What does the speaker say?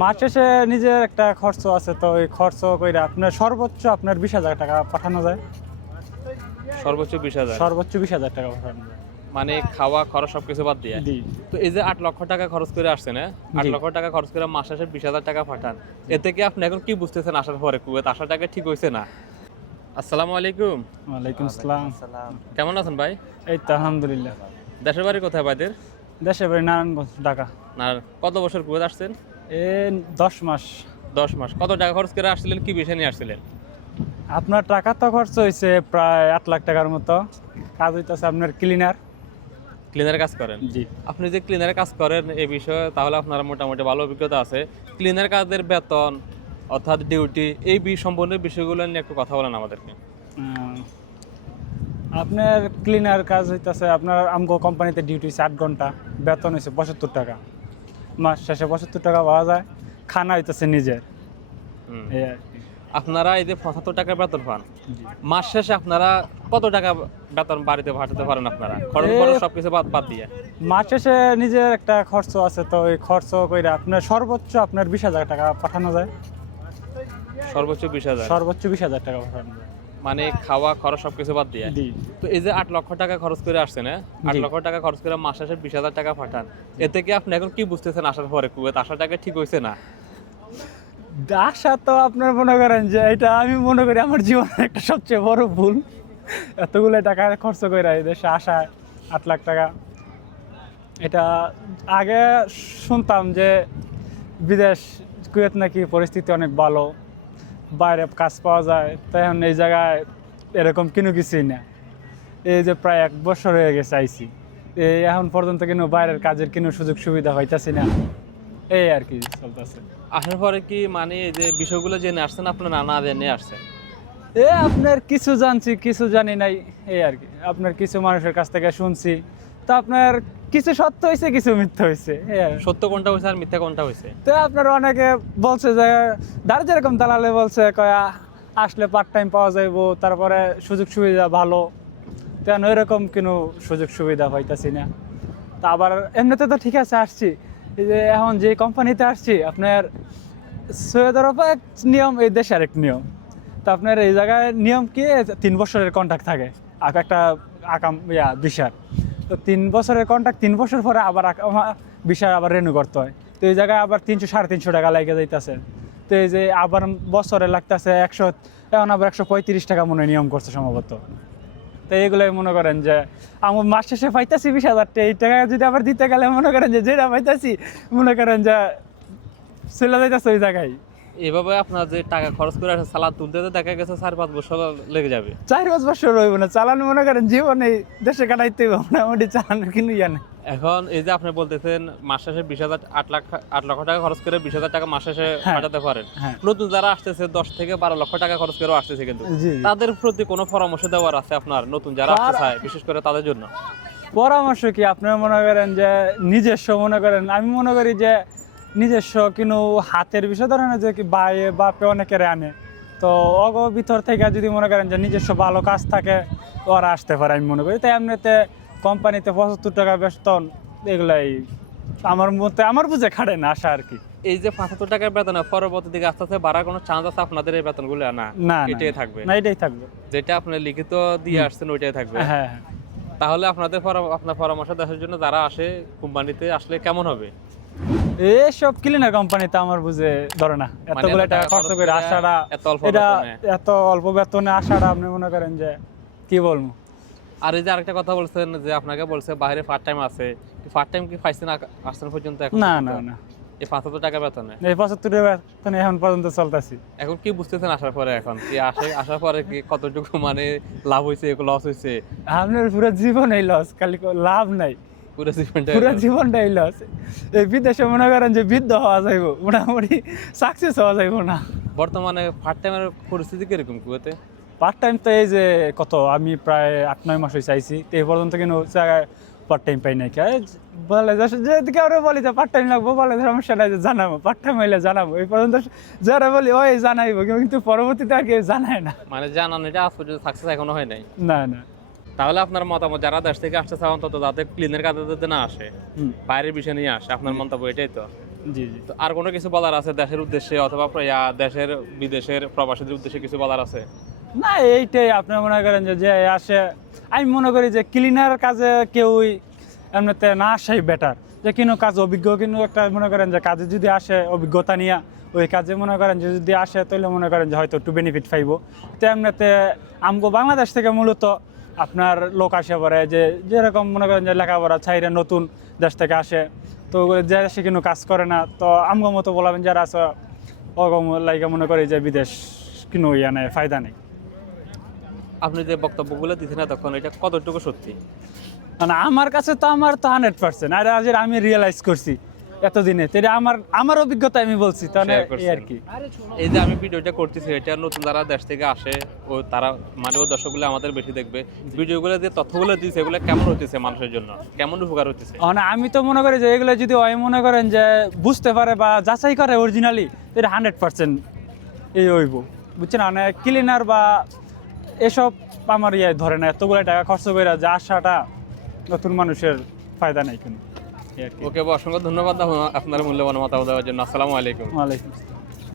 মাস শেষে নিজের একটা খরচ আছে, তো ওই খরচ কইরা আপনার সর্বোচ্চ আপনার 20,000 টাকা পাঠানো যায়। সর্বোচ্চ 20,000? সর্বোচ্চ 20,000 টাকা পাঠানো যায়। মানে খাওয়া খরচ সবকিছু বাদ দিয়ে? জি। তো এই যে 8 লক্ষ টাকা খরচ করে আসছেন, 8 জি। লক্ষ টাকা খরচ করে মাস শেষে 20,000 টাকা পাঠান, এতে কি আপনি এখন কি বুঝতেছেন আসার পরে কুয়েত আসাটাকে ঠিক হয়েছে না? আসসালামু আলাইকুম। ওয়ালাইকুম আসসালাম। কেমন আছেন ভাই? এই তো আলহামদুলিল্লাহ। দেশের বাড়ি কোথায় ভাইদের? দেশে বাড়ি নারায়ণগঞ্জ, ঢাকা। আর কত বছর কুয়েত আসছেন? 10 মাস। 10 মাস। কত টাকা খরচ করে আসছিলেন, কি বিষয় নিয়ে আসছিলেন? আপনার টাকা তো খরচ হয়েছে প্রায় 8 লাখ টাকার মতো। কাজ হইতেছে আপনার ক্লিনার। ক্লিনারের কাজ করেন? জি। আপনি যে ক্লিনারের কাজ করেন এই বিষয়ে তাহলে আপনার মোটামুটি ভালো অভিজ্ঞতা আছে। ক্লিনার কাজের বেতন অর্থাৎ ডিউটি এই সম্পূর্ণ বিষয়গুলো নিয়ে একটু কথা বলেন আমাদেরকে। আহ, আপনার ক্লিনার কাজ হইতেছে আপনার আমগো কোম্পানিতে ডিউটি 8 ঘন্টা, বেতন হয়েছে 75 টাকা। মাস শেষে 75 টাকা পাওয়া যায়। খানা হইতেছে নিজের। হুম। এই আর কি। আপনারা এই যে 75 টাকা বেতন পান, জি। মাস শেষে আপনারা কত টাকা বেতন বাড়িতে পাঠাতে পারেন আপনারা খরচ এ- খরচ সবকিছু বাদ দিয়ে? মাস শেষে নিজের একটা খরচ আছে, তো ওই খরচ কইরা আপনার সর্বোচ্চ আপনার 20,000 টাকা পাঠানো যায়। সর্বোচ্চ 20,000? সর্বোচ্চ 20,000 টাকা পাঠানো যায়। মানে খাওয়া খরচ সবকিছু বাদ দিয়ে? জি। তো এই যে 8 লক্ষ টাকা খরচ করে আসছেন, 8 জি। লক্ষ টাকা খরচ করে মাস শেষে 20,000 টাকা পাঠান, এতে কি আপনি এখন কি বুঝতেছেন আসার পরে কুয়েত আসাটাকে ঠিক হয়েছে না? আশা তো আপনার মনে করেন যে এটা আমি মনে করি আমার জীবনের একটা সবচেয়ে বড় ভুল। এতগুলো টাকা খরচ করে এই দেশে আসা, 8 লাখ টাকা। এটা আগে শুনতাম যে বিদেশ কুয়েত নাকি পরিস্থিতি অনেক ভালো, বাইরে কাজ পাওয়া যায়, তাই এখন এই জায়গায় এরকম কোনো কিছুই না। এই যে প্রায় 1 বছর হয়ে গেছে আইছি, এই এখন পর্যন্ত কিন্তু বাইরের কাজের কোনো সুযোগ সুবিধা হইতাছি না। এই আর কি চলতেছে। আসার পরে কি মানে এই যে বিষয়গুলো জেনে আসছেন আপনার না জেনে আসছেন? আপনার কিছু জানছি কিছু জানি নাই, এই আর কি। আপনার কিছু মানুষের কাছ থেকে শুনছি, তো আপনার কিছু সত্য হয়েছে কিছু মিথ্যা হয়েছে, এই আর। সত্য কোনটা হয়েছে আর মিথ্যা কোনটা হয়েছে? তো আপনার অনেকে বলছে যে দাঁড় যেরকম দালালে বলছে কয়া আসলে পার্ট টাইম পাওয়া যাইবো, তারপরে সুযোগ সুবিধা ভালো, তেন এরকম কোনো সুযোগ সুবিধা পাইতাছি না। তা আবার এমনিতে তো ঠিক আছে আসছি, এই যে এখন যে কোম্পানিতে আসছি আপনার সৌদি আরবে এক নিয়ম, এই দেশে আরেক নিয়ম। তো আপনার এই জায়গায় নিয়ম কি 3 বছরের কন্ট্রাক্ট থাকে একটা ভিসার। তো 3 বছরের কন্ট্রাক্ট, 3 বছর পরে আবার ভিসার আবার রেনু করতে হয়। তো এই জায়গায় আবার 300-350 টাকা লাগে যাইতেছে। তো এই যে আবার বছরে লাগতেছে 100, এখন আবার 135 টাকা মনে হয় নিয়ম করছে সম্ভবত। তো এইগুলোই মনে করেন যে আমার মাস শেষে পাইতাছি 20,000 টাকা, এই টাকা যদি আবার দিতে গেলে মনে করেন যে যেটা পাইতাছি মনে করেন যে চলে যাইতেছে ওই জায়গায়। এভাবে আপনার যে টাকা খরচ করে আসে সালাদ তুলতে তো দেখা গেছে 4-5 বছর লেগে যাবে। 4-5 বছর রইব না চালানো, মনে করেন জীবনে দেশে কাটাইতে হবে, মোটামুটি চালানোর কিন্তু ইয়া নেই। এখন এই যে আপনি বলতেছেন মাস শেষে 20,000 8 লক্ষ টাকা খরচ করে 20,000 টাকা মাস শেষে হ্যাঁ। পাঠাতে পারেন। হ্যাঁ। নতুন যারা আসতেছে 10 থেকে 12 লক্ষ টাকা খরচ করেও আসতেছে, কিন্তু জি। তাদের প্রতি কোনো পরামর্শ দেওয়ার আছে আপনার, নতুন যারা আসতে চায় বিশেষ করে তাদের জন্য? পরামর্শ কি আপনার মনে করেন যে নিজস্ব, মনে করেন আমি মনে করি যে নিজস্ব কিন্তু হাতের বিষয় ধরেন যে কি বাইরে বাপে অনেকের আনে, তো অগ ভিতর থেকে যদি মনে করেন যে নিজস্ব ভালো কাজ থাকে ওরা আসতে পারে আমি মনে করি। তাই এমনিতে কোম্পানিতে 75 টাকা বেতন, এগুলাই আমার মতে আমার বুঝে খাটে না আসা আর কি। এই যে 75 টাকার বেতন পরবর্তী দিকে আস্তে আস্তে বাড়ার কোনো চান্স আছে আপনাদের এই বেতনগুলো? না, না না, এটাই থাকবে। না এটাই থাকবে। যেটা আপনি লিখিত দিয়ে আসছেন ওইটাই থাকবে। হ্যাঁ হ্যাঁ। তাহলে আপনার পরামর্শ দেওয়ার জন্য যারা আসে কোম্পানিতে আসলে কেমন হবে? এইসব ক্লিনার কোম্পানিতে আমার বুঝে ধরে না এতগুলো টাকা খরচ করে আসাটা, এত অল্প এটা বেতনে? এত অল্প বেতনে আসাটা আপনি মনে করেন যে কি বলবো। আর এই যে আরেকটা কথা বলছেন যে আপনাকে বলছে বাইরে পার্ট টাইম আছে, পার্ট টাইম কি পাইছেন আসছেন পর্যন্ত? এখন না পর্যন্ত? না না, এই 75 টাকা বেতনে এই 75 টাকা বেতনে এখন পর্যন্ত চলতেছি। এখন কি বুঝতেছেন আসার পরে? এখন কি আসার পরে কি কতটুকু মানে লাভ হয়েছে, লস হয়েছে? আপনার পুরো জীবনই লস, খালি লাভ নাই, পুরো জীবনটা পুরো জীবনটাই লস। এই বিদেশে মনে করেন যে বৃদ্ধ হওয়া যাইব, মোটামুটি সাকসেস হওয়া যাইব না। বর্তমানে পার্ট টাইমের পরিস্থিতি কিরকম কুয়েতে? পার্ট টাইম তো এই যে কত আমি প্রায় 8-9 মাস হয়ে চাইছি, তো এই পর্যন্ত কিন্তু জায়গায় পার্ট টাইম পাই নাই। বলে যেদিকে আমরা বলি যে পার্ট টাইম লাগবো, বলে সমস্যা নাই যে জানাবো, পার্ট টাইম হইলে জানাবো। এই পর্যন্ত যারা বলি ওই জানাইবো, কিন্তু পরবর্তীতে আর কেউ জানায় না। মানে জানানো এটা আজ পর্যন্ত সাকসেস এখনো হয় নাই। না না। তাহলে আপনার মতামত যারা দেশ থেকে আসতে চান অন্তত যাতে ক্লিনের কাজে যাতে না আসে, হুম। বাইরের বিষয় নিয়ে আসে, আপনার মন্তব্য এটাই তো? জি জি। তো আর কোনো কিছু বলার আছে দেশের উদ্দেশ্যে অথবা দেশের বিদেশের প্রবাসীদের উদ্দেশ্যে কিছু বলার আছে? না এইটাই আপনার মনে করেন যে যে আসে, আমি মনে করি যে ক্লিনার কাজে কেউই এমনিতে না আসাই বেটার। যে কোনো কাজ অভিজ্ঞ কিন্তু একটা মনে করেন যে কাজে যদি আসে অভিজ্ঞতা নিয়ে ওই কাজে মনে করেন যে যদি আসে তাহলে মনে করেন যে হয়তো একটু বেনিফিট পাইব। তো এমনিতে আমগো বাংলাদেশ থেকে মূলত আপনার লোক আসে পড়ে যে যেরকম মনে করেন যে লেখাপড়া ছাইরে নতুন দেশ থেকে আসে, তো যে দেশে কোনো কাজ করে না, তো আমগো মতো বলাবেন যারা আছে ওরকম লাইকা মনে করি যে বিদেশ কোনো ইয়া নেই, ফায়দা নেই। আপনি যে বক্তব্যগুলো দিচ্ছেন না তখন এটা কতটুকু সত্যি? মানে আমার কাছে তো 100%, আর আজ আমি রিয়েলাইজ করছি এতদিনে, তো এটা আমার অভিজ্ঞতা আমি বলছি, তাহলে Share এই করছেন। আর কি। এই যে আমি ভিডিওটা করতেছি এটা নতুন যারা দেশ থেকে আসে ও তারা মানে ও দর্শকগুলো আমাদের বেশি দেখবে, ভিডিওগুলো যে তথ্যগুলো দিচ্ছে এগুলো কেমন হতেছে মানুষের জন্য, কেমন উপকার হতেছে? মানে আমি তো মনে করি যে এগুলো যদি ওই মনে করেন যে বুঝতে পারে বা যাচাই করে অরিজিনালি, এটা 100% এই হইব, বুঝছেন? মানে ক্লিনার বা এসব আমার ইয়ে ধরে না, এতগুলো টাকা খরচ করে যে আসাটা নতুন মানুষের ফায়দা নেই কোনো, এই আর কি। ওকে, অসংখ্য ধন্যবাদ আপনার মূল্যবান মতামত দেওয়ার জন্য। আসসালামু আলাইকুম। ওয়ালাইকুম আসসালাম।